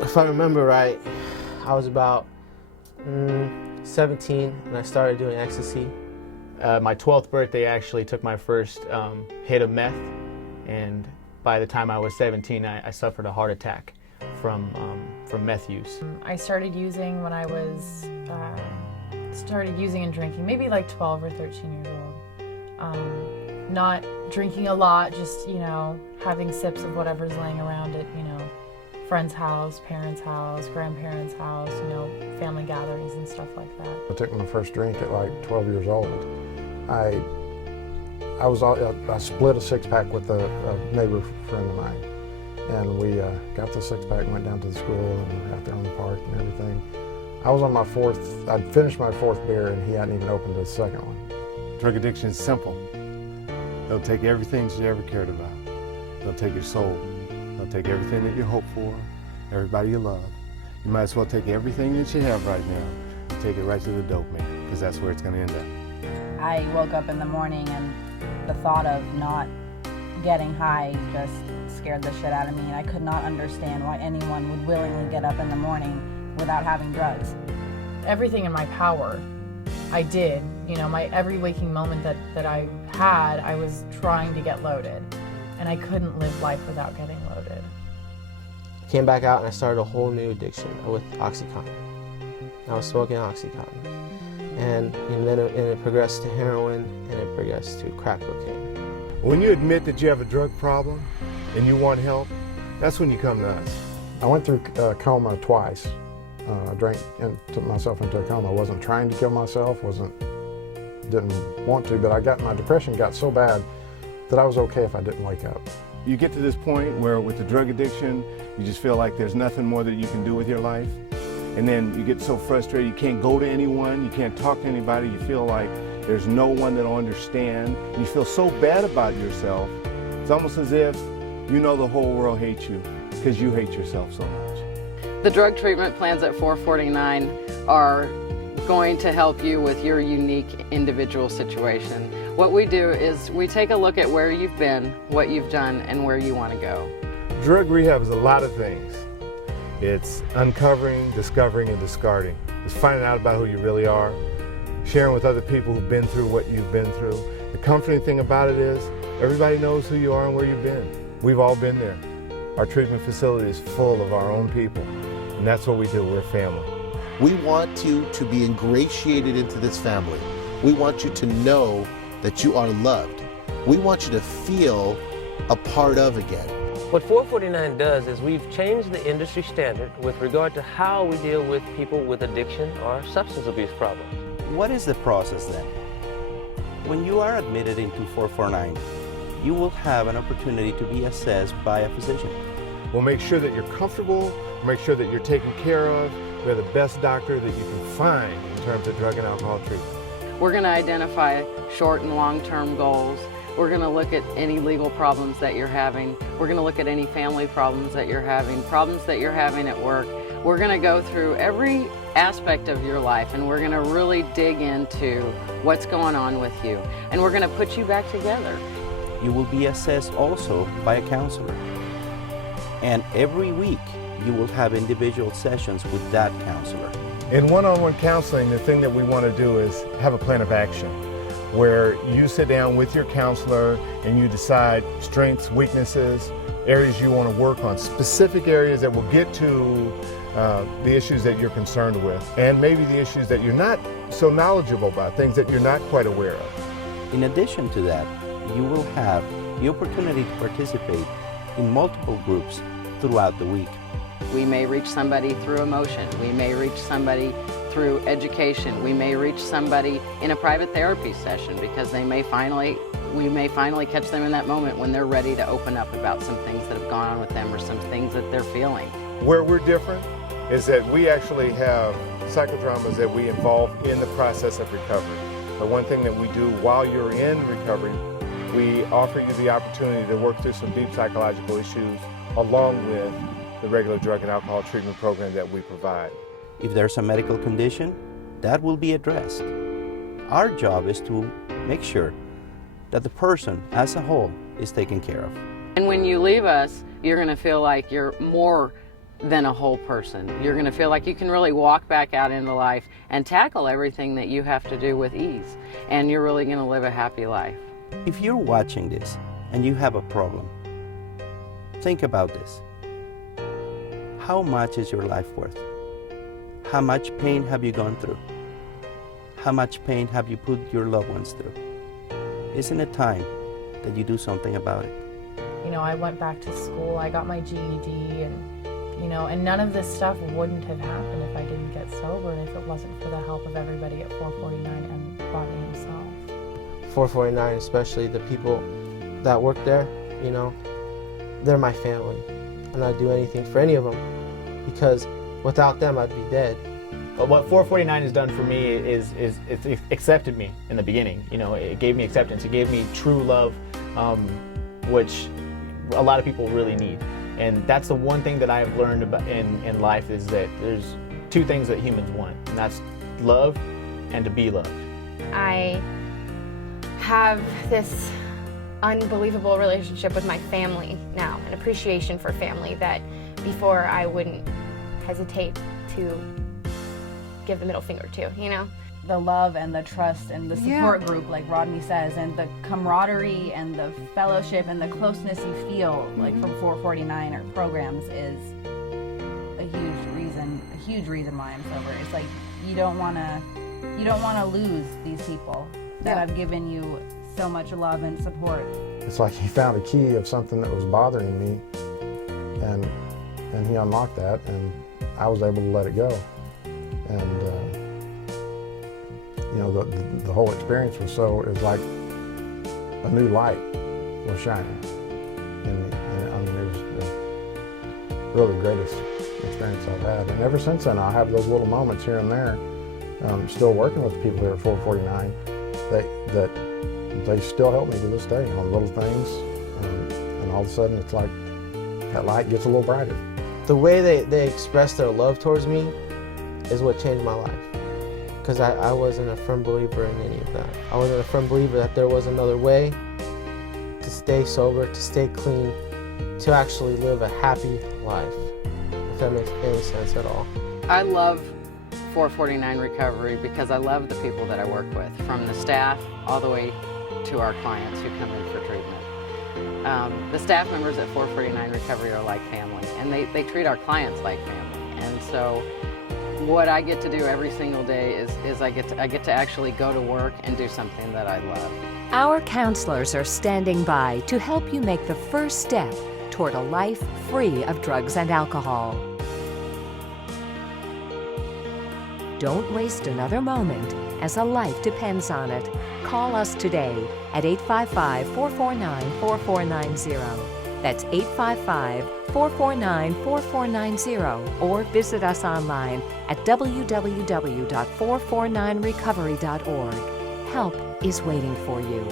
If I remember right, I was about 17 and I started doing ecstasy. My 12th birthday, I actually took my first hit of meth, and by the time I was 17, I suffered a heart attack from meth use. I started using when I was started using and drinking, maybe like 12 or 13 years old. Not drinking a lot, just, you know, having sips of whatever's laying around it, you know, friend's house, parents' house, grandparents' house, you know, family gatherings and stuff like that. I took my first drink at like 12 years old. I split a six-pack with a neighbor friend of mine, and we got the six-pack and went down to the school and out there on the park and everything. I was on my fourth, I'd finished my fourth beer and he hadn't even opened the second one. Drug addiction is simple. They'll take everything that you ever cared about. They'll take your soul. They'll take everything that you hope for, everybody you love. You might as well take everything that you have right now and take it right to the dope man, because that's where it's going to end up. I woke up in the morning and the thought of not getting high just scared the shit out of me, and I could not understand why anyone would willingly get up in the morning without having drugs. Everything in my power, I did. You know, my every waking moment that I had, I was trying to get loaded, and I couldn't live life without getting loaded. I came back out and I started a whole new addiction with Oxycontin. I was smoking Oxycontin. And then it progressed to heroin, and it progressed to crack cocaine. When you admit that you have a drug problem and you want help, that's when you come to us. I went through coma twice. I drank and took myself into a coma. I wasn't trying to kill myself, didn't want to, but my depression got so bad that I was okay if I didn't wake up. You get to this point where with the drug addiction, you just feel like there's nothing more that you can do with your life. And then you get so frustrated, you can't go to anyone, you can't talk to anybody, you feel like there's no one that'll understand. You feel so bad about yourself. It's almost as if you know the whole world hates you because you hate yourself so much. The drug treatment plans at 449 are going to help you with your unique individual situation. What we do is we take a look at where you've been, what you've done, and where you want to go. Drug rehab is a lot of things. It's uncovering, discovering, and discarding. It's finding out about who you really are, sharing with other people who've been through what you've been through. The comforting thing about it is everybody knows who you are and where you've been. We've all been there. Our treatment facility is full of our own people, and that's what we do. We're family. We want you to be ingratiated into this family. We want you to know that you are loved. We want you to feel a part of again. What 449 does is we've changed the industry standard with regard to how we deal with people with addiction or substance abuse problems. What is the process then? When you are admitted into 449, you will have an opportunity to be assessed by a physician. We'll make sure that you're comfortable, make sure that you're taken care of. We're the best doctor that you can find in terms of drug and alcohol treatment. We're going to identify short and long-term goals. We're going to look at any legal problems that you're having. We're going to look at any family problems that you're having at work. We're going to go through every aspect of your life, and we're going to really dig into what's going on with you. And we're going to put you back together. You will be assessed also by a counselor. And every week, you will have individual sessions with that counselor. In one-on-one counseling, the thing that we want to do is have a plan of action where you sit down with your counselor and you decide strengths, weaknesses, areas you want to work on, specific areas that will get to the issues that you're concerned with, and maybe the issues that you're not so knowledgeable about, things that you're not quite aware of. In addition to that, you will have the opportunity to participate in multiple groups throughout the week. We may reach somebody through emotion. We may reach somebody through education. We may reach somebody in a private therapy session because we may finally catch them in that moment when they're ready to open up about some things that have gone on with them or some things that they're feeling. Where we're different is that we actually have psychodramas that we involve in the process of recovery. The one thing that we do while you're in recovery, we offer you the opportunity to work through some deep psychological issues along with the regular drug and alcohol treatment program that we provide. If there's a medical condition, that will be addressed. Our job is to make sure that the person as a whole is taken care of. And when you leave us, you're going to feel like you're more than a whole person. You're going to feel like you can really walk back out into life and tackle everything that you have to do with ease. And you're really going to live a happy life. If you're watching this and you have a problem, think about this. How much is your life worth? How much pain have you gone through? How much pain have you put your loved ones through? Isn't it time that you do something about it? You know, I went back to school, I got my GED, and, you know, and none of this stuff wouldn't have happened if I didn't get sober and if it wasn't for the help of everybody at 449 and Rodney himself. 449, especially the people that work there, you know, they're my family. And I'd do anything for any of them, because without them, I'd be dead. But what 449 has done for me is it's accepted me in the beginning. You know, it gave me acceptance. It gave me true love, which a lot of people really need. And that's the one thing that I've learned about in life, is that there's two things that humans want, and that's love and to be loved. I have this unbelievable relationship with my family now, an appreciation for family that before I wouldn't hesitate to give the middle finger to, you know? The love and the trust and the support group, like Rodney says, and the camaraderie and the fellowship and the closeness you feel like from 449 or programs is a huge reason why I'm sober. It's like you don't want to lose these people that have given you so much love and support. It's like he found a key of something that was bothering me, and he unlocked that, and I was able to let it go. And you know, the whole experience was like a new light was shining. And I mean, it was really the greatest experience I've had. And ever since then, I have those little moments here and there, still working with the people here at 449, that they still help me to this day on little things. And all of a sudden, it's like that light gets a little brighter. The way they express their love towards me is what changed my life. Because I wasn't a firm believer in any of that. I wasn't a firm believer that there was another way to stay sober, to stay clean, to actually live a happy life, if that makes any sense at all. I love 449 Recovery because I love the people that I work with, from the staff all the way to our clients who come in for treatment. The staff members at 449 Recovery are like family, and they treat our clients like family. And so what I get to do every single day is I get to actually go to work and do something that I love. Our counselors are standing by to help you make the first step toward a life free of drugs and alcohol. Don't waste another moment, as a life depends on it. Call us today at 855-449-4490. That's 855-449-4490, or visit us online at www.449recovery.org. Help is waiting for you.